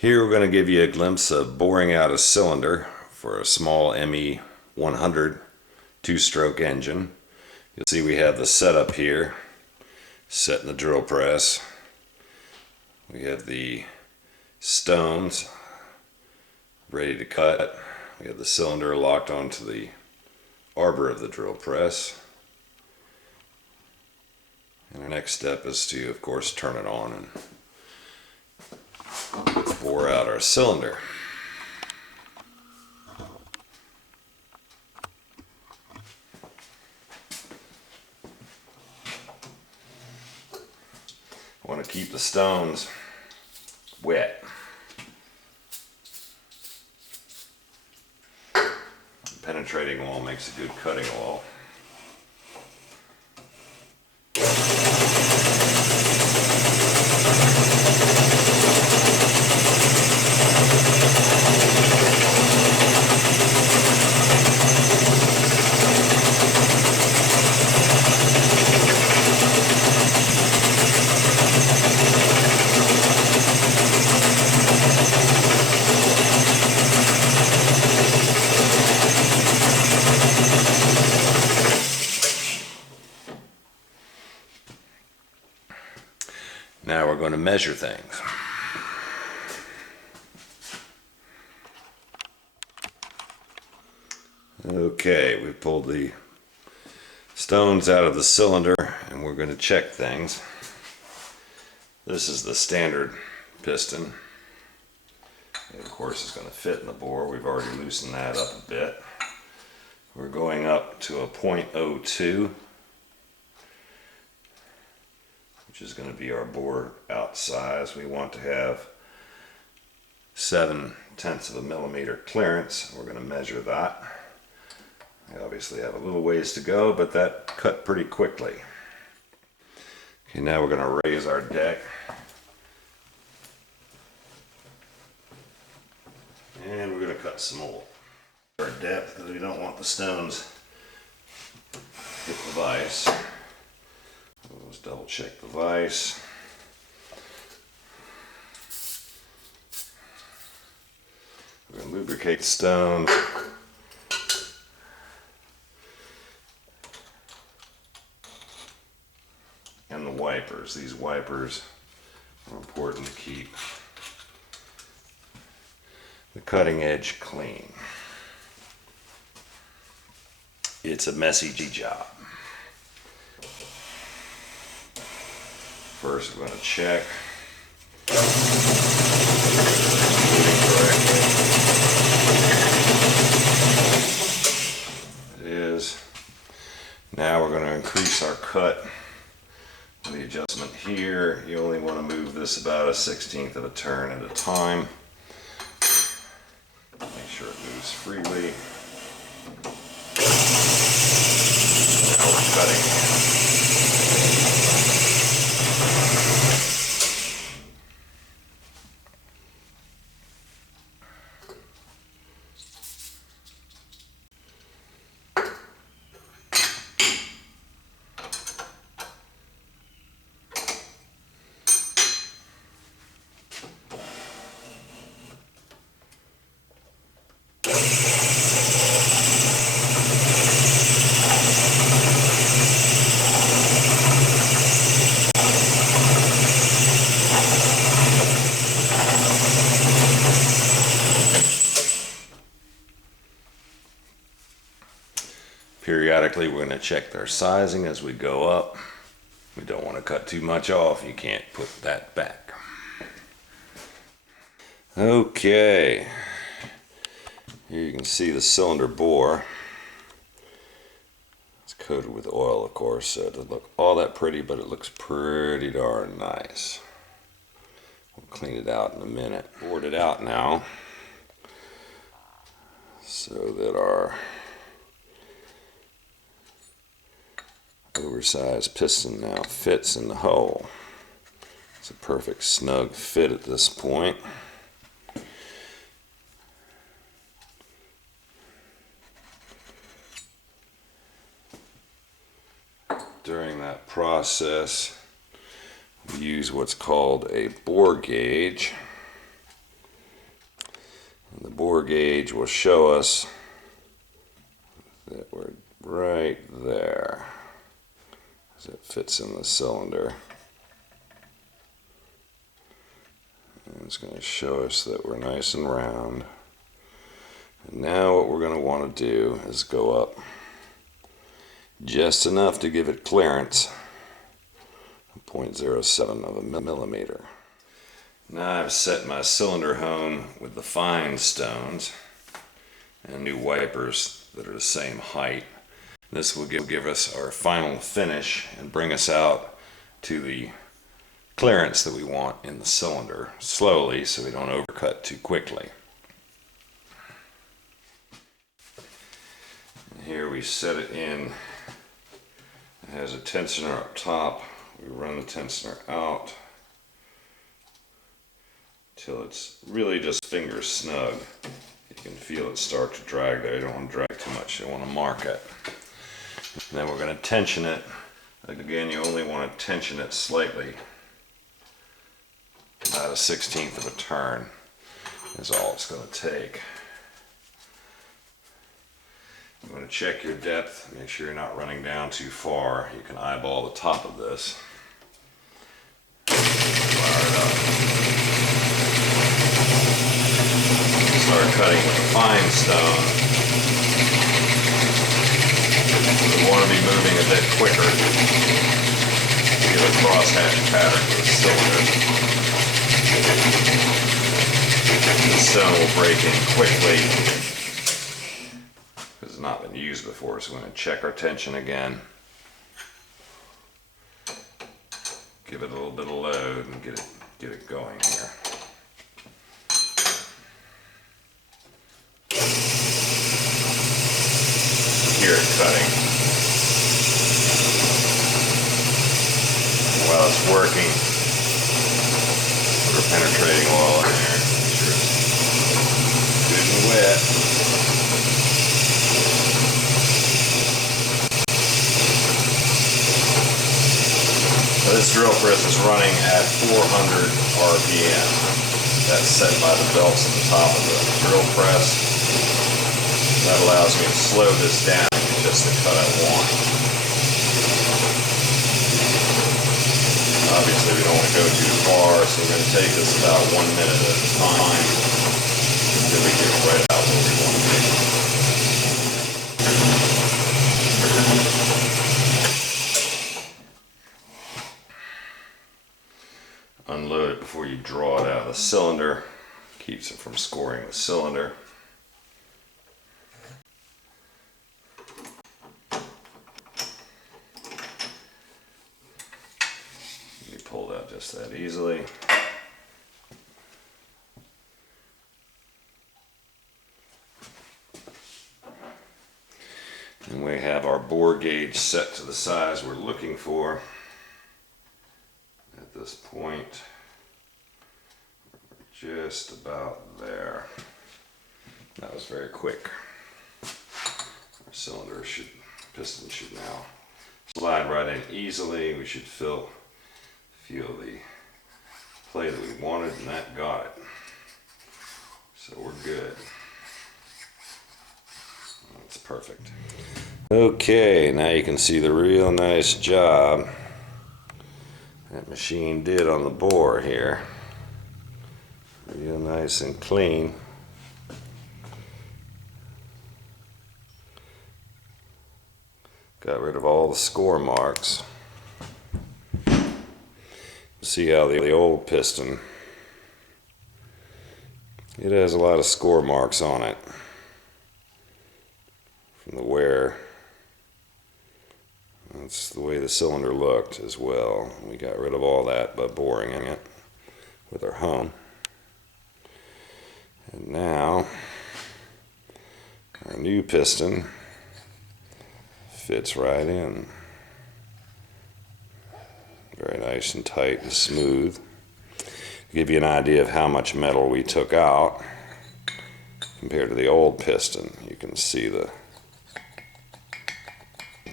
Here we're going to give you a glimpse of boring out a cylinder for a small ME100 two-stroke engine. You'll see we have the setup here, set in the drill press. We have the stones ready to cut. We have the cylinder locked onto the arbor of the drill press. And our next step is to, of course, turn it on and bore out our cylinder. I want to keep the stones wet. Penetrating oil makes a good cutting oil. Now we're going to measure things. Okay, we pulled the stones out of the cylinder and we're going to check things. This is the standard piston. It, of course, is going to fit in the bore. We've already loosened that up a bit. We're going up to a 0.02. Which is going to be our bore out size. We want to have 0.7 of a millimeter clearance. We're going to measure that. We obviously have a little ways to go, but that cut pretty quickly. Okay, now we're going to raise our deck. And we're going to cut some more. Our depth, because we don't want the stones hit the vise. Let's double check the vise. We're going to lubricate the stone. And the wipers. These wipers are important to keep the cutting edge clean. It's a messy job. First, we're going to check. It is. Now we're going to increase our cut. The adjustment here, you only want to move this about a 1/16 of a turn at a time. Make sure it moves freely. Now we're cutting. Periodically, we're going to check their sizing as we go up. We don't want to cut too much off. You can't put that back. Okay. Here you can see the cylinder bore. It's coated with oil, of course, so it doesn't look all that pretty, but it looks pretty darn nice. We'll clean it out in a minute. Bored it out now so that our oversized piston now fits in the hole. It's a perfect snug fit at this point. During that process, we use what's called a bore gauge. And the bore gauge will show us that we're right there as it fits in the cylinder. And it's going to show us that we're nice and round. And now what we're going to want to do is go up just enough to give it clearance, 0.07 of a millimeter. Now I've set my cylinder home with the fine stones and new wipers that are the same height. This will give us our final finish and bring us out to the clearance that we want in the cylinder slowly so we don't overcut too quickly. And here we set it in. It has a tensioner up top. We run the tensioner out till it's really just finger snug. You can feel it start to drag there. You don't want to drag too much. You want to mark it. And then we're going to tension it. Again, you only want to tension it slightly. About a 1/16 of a turn is all it's going to take. You want to check your depth. Make sure you're not running down too far. You can eyeball the top of this. Fire it up. Start cutting with a fine stone. We want to be moving a bit quicker to give a crosshatch pattern to the cylinder. The stone will break in quickly because it's not been used before, so we're going to check our tension again. Give it a little bit of load and get it going here. Hear it cutting. While it's working, put our penetrating oil in there. Make sure it's good and wet. Now this drill press is running at 400 RPM. That's set by the belts at the top of the drill press. That allows me to slow this down to just the cut I want. Obviously we don't want to go too far, so we're going to take this about 1 minute at a time until we get right out where we want to be. Unload it before you draw it out of the cylinder. Keeps it from scoring the cylinder. Pulled out just that easily. And we have our bore gauge set to the size we're looking for. At this point, we're just about there. That was very quick. Our piston should now slide right in easily. We should feel the play that we wanted, and that got it. So we're good. That's perfect. Okay, now you can see the real nice job that machine did on the bore here. Real nice and clean. Got rid of all the score marks. See how the old piston, it has a lot of score marks on it from the wear. That's the way the cylinder looked as well. We got rid of all that by boring in it with our hone. And now our new piston fits right in. Very nice and tight and smooth. To give you an idea of how much metal we took out compared to the old piston, you can see the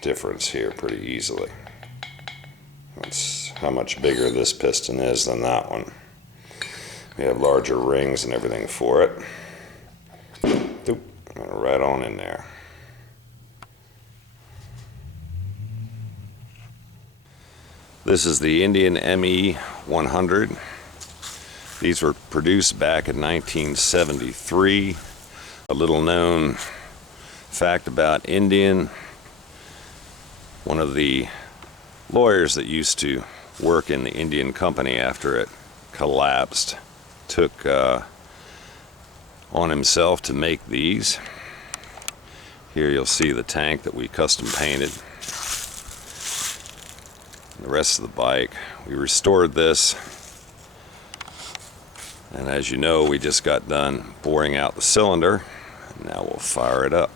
difference here pretty easily. That's how much bigger this piston is than that one. We have larger rings and everything for it. right on in there. This is the Indian ME100. These were produced back in 1973. A little known fact about Indian: one of the lawyers that used to work in the Indian company after it collapsed took on himself to make these. Here you'll see the tank that we custom painted. The rest of the bike, we restored this, and as you know, we just got done boring out the cylinder, and now we'll fire it up.